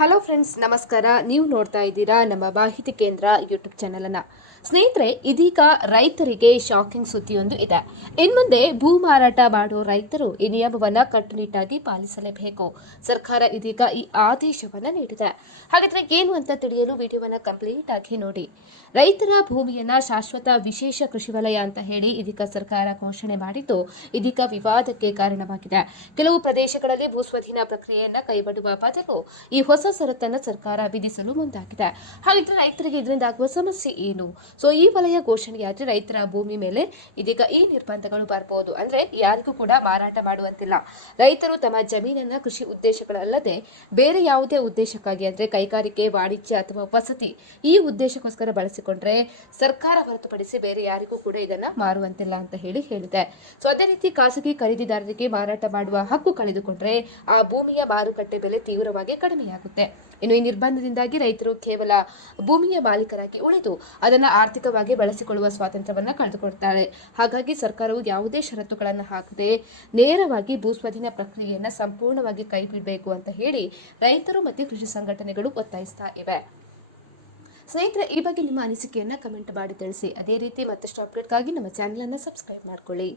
Hello friends ನಮಸ್ಕಾರ. ನೀವು ನೋಡ್ತಾ ಇದ್ದೀರಾ ನಮ್ಮ ಮಾಹಿತಿ ಕೇಂದ್ರ ಯೂಟ್ಯೂಬ್ ಚಾನೆಲ್ ಅನ್ನ. ಸ್ನೇಹಿತರೆ, ಇದೀಗ ರೈತರಿಗೆ ಶಾಕಿಂಗ್ ಸುದ್ದಿಯೊಂದು ಇದೆ. ಇನ್ಮುಂದೆ ಭೂ ಮಾರಾಟ ಮಾಡೋ ರೈತರು ಈ ನಿಯಮವನ್ನ ಕಟ್ಟುನಿಟ್ಟಾಗಿ ಪಾಲಿಸಲೇಬೇಕು. ಸರ್ಕಾರ ಇದೀಗ ಈ ಆದೇಶವನ್ನ ನೀಡಿದೆ. ಹಾಗಾದ್ರೆ ಏನು ಅಂತ ತಿಳಿಯಲು ವಿಡಿಯೋವನ್ನ ಕಂಪ್ಲೀಟ್ ಆಗಿ ನೋಡಿ. ರೈತರ ಭೂಮಿಯನ್ನ ಶಾಶ್ವತ ವಿಶೇಷ ಕೃಷಿ ವಲಯ ಅಂತ ಹೇಳಿ ಇದೀಗ ಸರ್ಕಾರ ಘೋಷಣೆ ಮಾಡಿದ್ದು ಇದೀಗ ವಿವಾದಕ್ಕೆ ಕಾರಣವಾಗಿದೆ. ಕೆಲವು ಪ್ರದೇಶಗಳಲ್ಲಿ ಭೂಸ್ವಾಧೀನ ಪ್ರಕ್ರಿಯೆಯನ್ನ ಕೈಬಿಡುವ ಬದಲು ಈ ಹೊಸ ಷರತ್ತನ್ನ ಸರ್ಕಾರ ವಿಧಿಸಲು ಮುಂದಾಗಿದೆ. ಹಾಗಿದ್ರೆ ರೈತರಿಗೆ ಇದರಿಂದ ಆಗುವ ಸಮಸ್ಯೆ ಏನು? ಸೊ ಈ ವಲಯ ಘೋಷಣೆಯಾದ್ರೆ ರೈತರ ಭೂಮಿ ಮೇಲೆ ಇದೀಗ ಈ ನಿರ್ಬಂಧಗಳು ಬರಬಹುದು ಅಂದ್ರೆ ಯಾರಿಗೂ ಕೂಡ ಮಾರಾಟ ಮಾಡುವಂತಿಲ್ಲ. ರೈತರು ತಮ್ಮ ಜಮೀನನ್ನ ಕೃಷಿ ಉದ್ದೇಶಗಳಲ್ಲದೆ ಬೇರೆ ಯಾವುದೇ ಉದ್ದೇಶಕ್ಕಾಗಿ ಅಂದ್ರೆ ಕೈಗಾರಿಕೆ, ವಾಣಿಜ್ಯ ಅಥವಾ ವಸತಿ ಈ ಉದ್ದೇಶಕ್ಕೋಸ್ಕರ ಬಳಸಿಕೊಂಡ್ರೆ ಸರ್ಕಾರ ಹೊರತುಪಡಿಸಿ ಬೇರೆ ಯಾರಿಗೂ ಕೂಡ ಇದನ್ನ ಮಾರುವಂತಿಲ್ಲ ಅಂತ ಹೇಳಿ ಹೇಳಿದೆ. ಸೊ ಅದೇ ರೀತಿ ಖಾಸಗಿ ಖರೀದಿದಾರರಿಗೆ ಮಾರಾಟ ಮಾಡುವ ಹಕ್ಕು ಕಳೆದುಕೊಂಡ್ರೆ ಆ ಭೂಮಿಯ ಮಾರುಕಟ್ಟೆ ಬೆಲೆ ತೀವ್ರವಾಗಿ ಕಡಿಮೆಯಾಗುತ್ತೆ. ಇನ್ನು ಈ ನಿರ್ಬಂಧದಿಂದಾಗಿ ರೈತರು ಕೇವಲ ಭೂಮಿಯ ಮಾಲೀಕರಾಗಿ ಉಳಿದು ಅದನ್ನು ಆರ್ಥಿಕವಾಗಿ ಬಳಸಿಕೊಳ್ಳುವ ಸ್ವಾತಂತ್ರ್ಯವನ್ನು ಕಳೆದುಕೊಳ್ತಾರೆ. ಹಾಗಾಗಿ ಸರ್ಕಾರವು ಯಾವುದೇ ಷರತ್ತುಗಳನ್ನು ಹಾಕದೆ ನೇರವಾಗಿ ಭೂಸ್ವಾಧೀನ ಪ್ರಕ್ರಿಯೆಯನ್ನು ಸಂಪೂರ್ಣವಾಗಿ ಕೈಬಿಡಬೇಕು ಅಂತ ಹೇಳಿ ರೈತರು ಮತ್ತು ಕೃಷಿ ಸಂಘಟನೆಗಳು ಒತ್ತಾಯಿಸ್ತಾ ಇವೆ. ಸ್ನೇಹಿತರೆ, ಈ ಬಗ್ಗೆ ನಿಮ್ಮ ಅನಿಸಿಕೆಯನ್ನು ಕಮೆಂಟ್ ಮಾಡಿ ತಿಳಿಸಿ. ಅದೇ ರೀತಿ ಮತ್ತಷ್ಟು ಅಪ್ಡೇಟ್ಗಾಗಿ ನಮ್ಮ ಚಾನಲನ್ನು ಸಬ್ಸ್ಕ್ರೈಬ್ ಮಾಡ್ಕೊಳ್ಳಿ.